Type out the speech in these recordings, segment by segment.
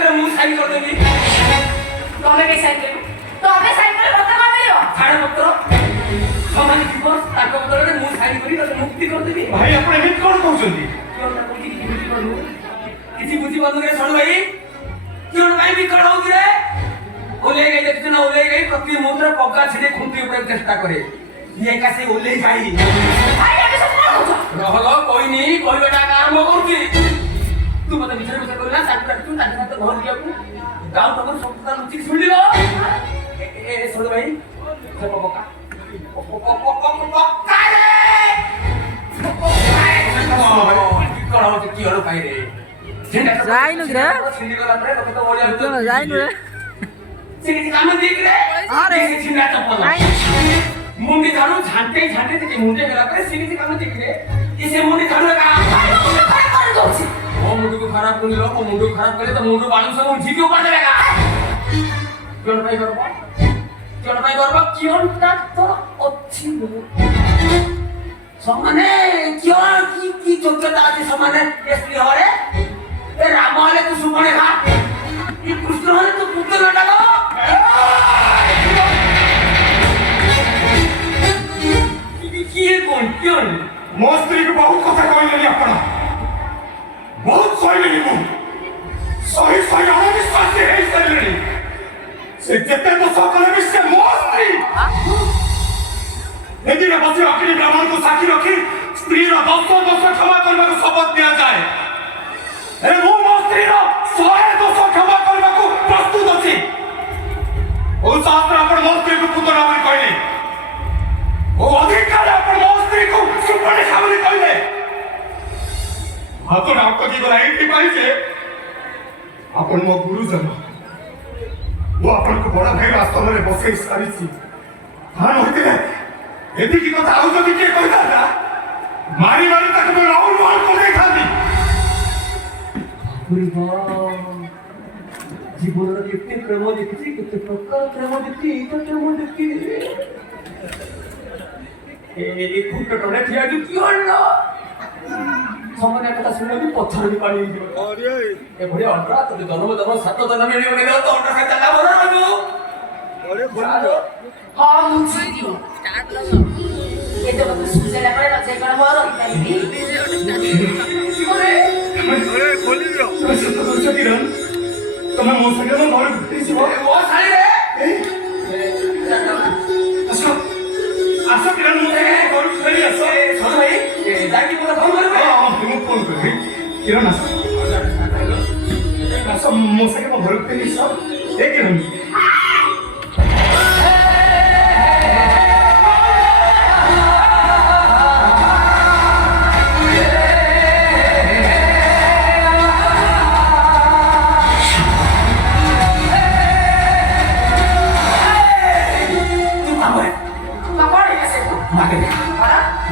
तेरे मुंह साइन कर देंगे तोमे के साइन कर तोमे साइन करे पत्र कर दियो छाड़ पत्र समान दिवस ताको पत्र मुंह साइन करी तो मुक्ति कर देबी भाई आपण एमित कोन कहउछंती किसी बुझी बंद रे छोड़ भाई क्यों भाई भी कर होत रे ओले गई देखते ना ओले गई प्रति मुद्रा पक्का छिड़े खुंती ऊपर चेष्टा करे ये कैसे ओले जाई भाई अबे सब ना हो रहलो कोई नहीं कोई बेटा आरंभ करती तू मत विचार विचार करना साथ तू ताके साथ घर दिया को गांव तक सब का लुचि सुन लियो ए छोड़ भाई सब पक्का पक्का रे करा हो की और पाई रे जाइनु रे तो जाइनु रे सिरी काम देख रे अरे छिना चप्पल मुंडी झाड़ू झांटे झांटे ते मुंडे गला करे सिरी काम देख रे इसे मुंडी झाड़ू का कर दोछि ओ मुंडू को खराब कर लो को मुंडू खराब करे तो मुंडू बालू सब उठी के ऊपर देगा क्यों भाई करबो क्यों तक तो अच्छी समाने क्यों की योग्यता আছে समाने एसपी हरे ए राम वाले तू सुमने खा ये कृष्ण वाले तो पुत्र न डालो ये कौन क्यों मो स्त्री को बहुत कथा कहलेनी आपण बहुत कहलेनी मु सही सही अविश्वास है सलेनी से जते तो सकल विषय मो स्त्री यदि रे बसी अग्नि ब्राह्मण को साक्षी रखी स्त्री रो दोष क्षमा करबा को शपथ दिया जाए ए मु मो स्त्री रो 100 दोष क्षमा करबा को प्रस्तुत अछि ओ शास्त्र आपण मो स्त्री को पुत्र नाम कहले ओ अधिकार आपण मो स्त्री को सुपने खावली कहले हातो नाटक की गला एठी पाइजे आपण मो गुरुजन वो आपण को बड़ा भाई रास्ता में बसे सारीसी हां होते यदि की कथा आउ जदि के कहता था मारी मारी तक में राहुल मार को देखा दी जीवन रे केते प्रेम देखि केते प्रकार प्रेम देखि तो प्रेम देखि ए खुट टने थिया कि होलो समने कथा सुन भी पत्थर भी पानी अरे ए भरे अंतरा तो जन्म सात जन्म मिलियो गेलो तो अंतरा से चला बोलो बाबू अरे बोलो हां मुझे दियो स्टार्ट लो ये तो बस सुजेला पर रचे कर मोर इताली अरे खोली दियो कैसे तो सोच किरण तुम्हें मो सके में घर घुटी छिबो वो साली रे आशा किरण मो सके घर फेरी आसो छोड़ भाई जाकी पूरा फोन करबे हां तुम फोन कर किरण आसो मो सके में घर फेरी आसो ए किरण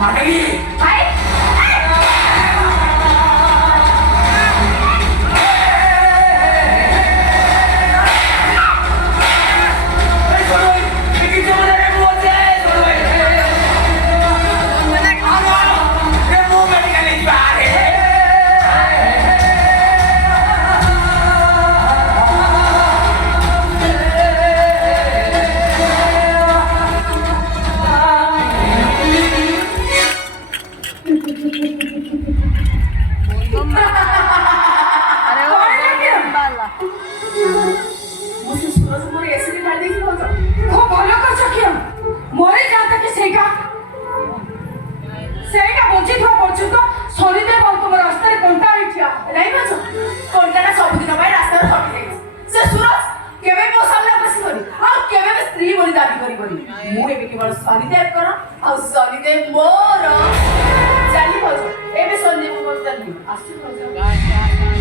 मारेगी भाई सनिदेव करो और सनिदेव मोर चली हो एबे सनिदेव को चली आसी हो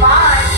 बाय